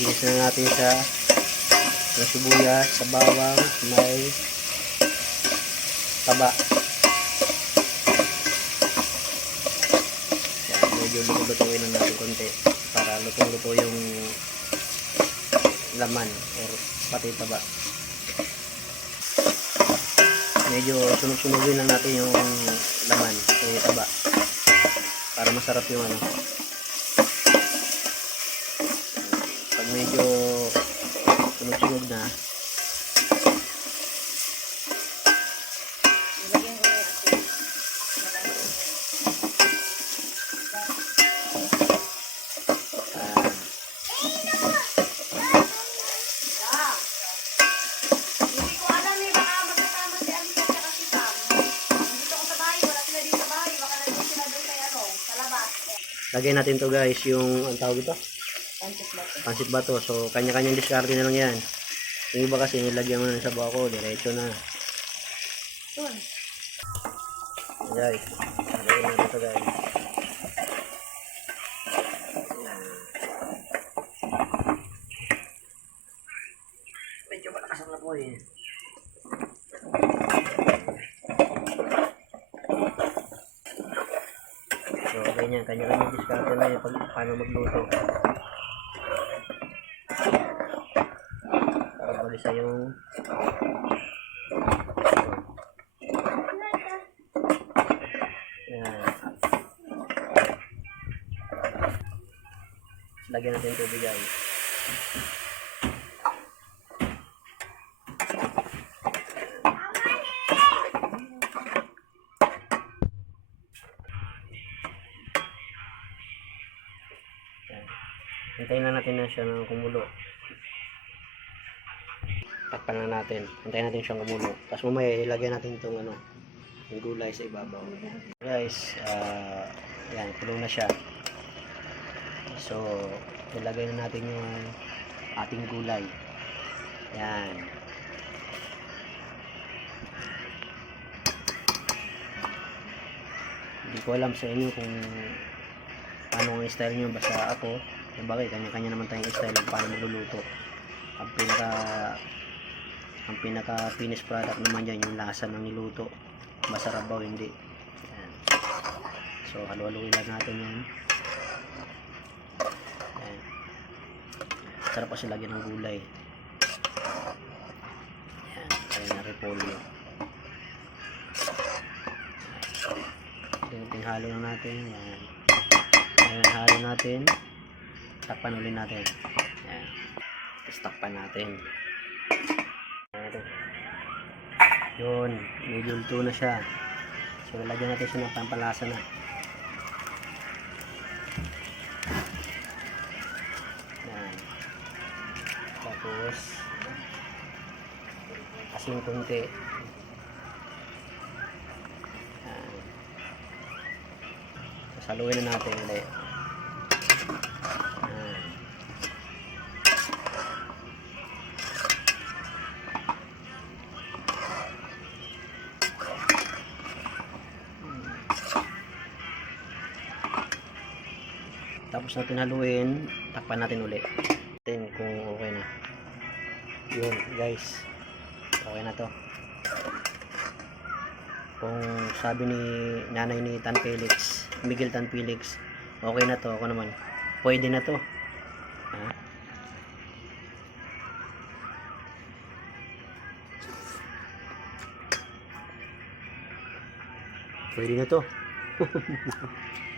Ginis na natin siya ng sibuyas, sa bawang, may taba. Yan, medyo luto-lutuin lang natin konti para lutong-luto yung laman or pati taba. Medyo sunog-sunugin lang natin yung laman, yung taba. Para masarap yung ano. Lagay natin to guys yung ang tawag ito pansit bato. So kanya-kanyang diskarte na lang yan. Yung iba kasi nilagyan mo na sa bako diretso na. Doon. guys lagay natin to guys. Medyo malakas ang eh So, ganyan, kanya-kanya diskarte na yung paano magluto. Para balisa yung Yan. Lagyan natin tubig guys. Hintayin na natin na siya ng kumulo. Takpan lang natin. Hintayin natin siyang kumulo. Tapos mamaya ilagay natin itong ano, yung gulay sa ibabaw. Guys, ah yan, kulong na siya. So, ilagay na natin yung ating gulay. Yan. Hindi ko alam sa inyo kung paano ang style nyo. Basta ako, bagay, kanya-kanya naman tayong style kung paano magluluto. Ang pinaka ang pinaka finished product naman dyan yung lasa ng niluto masarap ba o hindi Ayan. so halu-haluin lang natin yan Ayan. sarap kasi lagyan ng gulay Ayan. kaya na repolyo Ayan. halo na natin yan Ayan, halo natin takpan ulit natin Ayan. tapos takpan natin. Yun, medyo luto na siya. So, lagyan natin siya ng pampalasa na. Yan. Tapos, asin. Tapos, haluin na natin ulit. Tapos natin haluin, takpan natin uli. Natin kung okay na. Yun, guys. Okay na to. Kung sabi ni nanay ni Tan Felix, Miguel Tan Felix, okay na to. Ako naman, pwede na to. Ha? Pwede na to.